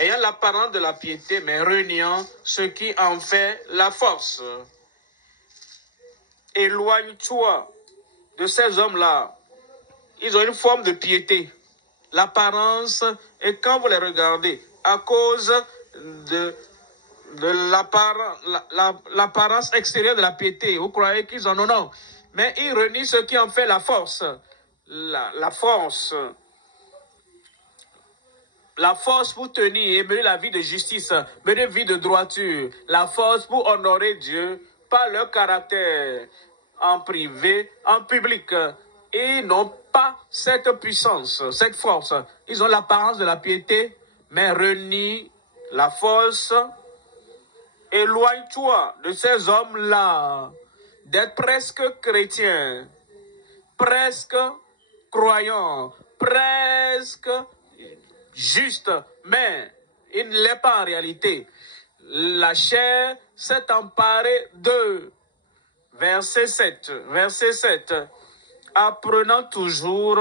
ayant l'apparence de la piété, mais reniant ce qui en fait la force. Éloigne-toi de ces hommes-là. Ils ont une forme de piété. L'apparence, et quand vous les regardez, à cause de l'apparence extérieure de la piété, vous croyez qu'ils en ont, non. Mais ils renient ce qui en fait la force. La force. La force pour tenir et mener la vie de justice, mener une vie de droiture. La force pour honorer Dieu par leur caractère en privé, en public. Ils n'ont pas cette puissance, cette force. Ils ont l'apparence de la piété, mais renient la force. Éloigne-toi de ces hommes-là, d'être presque chrétiens, presque croyants, presque juste, mais il ne l'est pas en réalité. La chair s'est emparée d'eux. Verset 7. Apprenant toujours,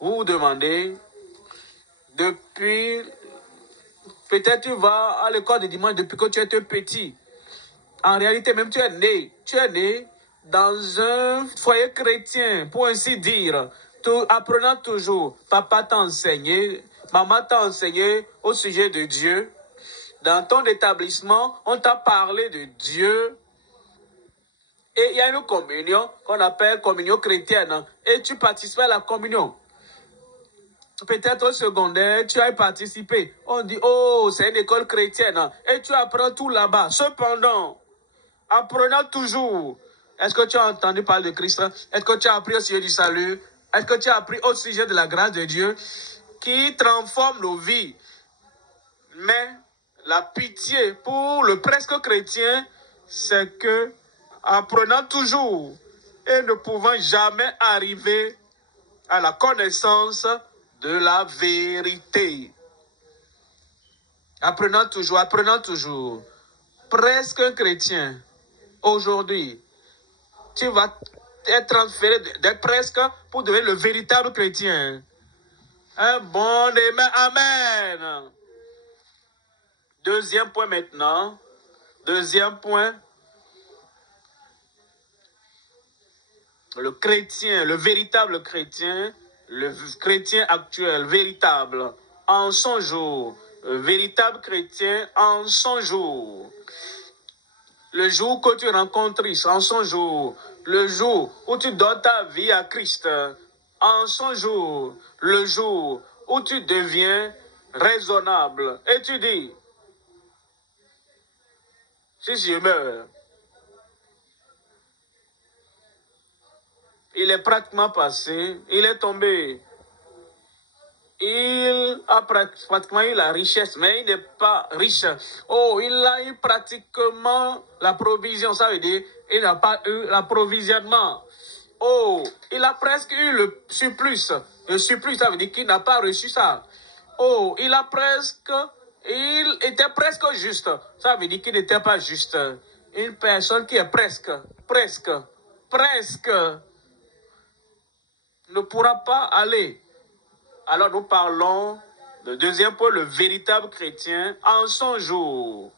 vous vous demandez, depuis, peut-être tu vas à l'école de dimanche depuis que tu étais petit. En réalité, même tu es né dans un foyer chrétien, pour ainsi dire. Apprenant toujours, papa t'a enseigné, maman t'a enseigné au sujet de Dieu. Dans ton établissement, on t'a parlé de Dieu. Et il y a une communion qu'on appelle communion chrétienne. Et tu participes à la communion. Peut-être au secondaire, tu as participé. On dit, oh, c'est une école chrétienne. Et tu apprends tout là-bas. Cependant, apprenant toujours. Est-ce que tu as entendu parler de Christ? Est-ce que tu as appris au sujet du salut? Est-ce que tu as appris au sujet de la grâce de Dieu qui transforme nos vies? Mais la pitié pour le presque chrétien, c'est que, apprenant toujours et ne pouvant jamais arriver à la connaissance de la vérité. Apprenant toujours. Presque un chrétien. Aujourd'hui, tu vas être transféré d'être presque pour devenir le véritable chrétien. Un bon amen. Amen. Deuxième point maintenant. Deuxième point. Le chrétien, le véritable chrétien, le chrétien actuel, véritable, en son jour. Le véritable chrétien en son jour. Le jour que tu rencontres Christ, en son jour. Le jour où tu donnes ta vie à Christ, en son jour. Le jour où tu deviens raisonnable. Et tu dis, si je meurs, il est pratiquement passé, il est tombé. Il a pratiquement eu la richesse, mais il n'est pas riche. Oh, il a eu pratiquement la provision, ça veut dire il n'a pas eu l'approvisionnement. Oh, il a presque eu le surplus. Le surplus, ça veut dire qu'il n'a pas reçu ça. Oh, il était presque juste. Ça veut dire qu'il n'était pas juste. Une personne qui est presque, ne pourra pas aller. Alors nous parlons, le deuxième point, le véritable chrétien en son jour.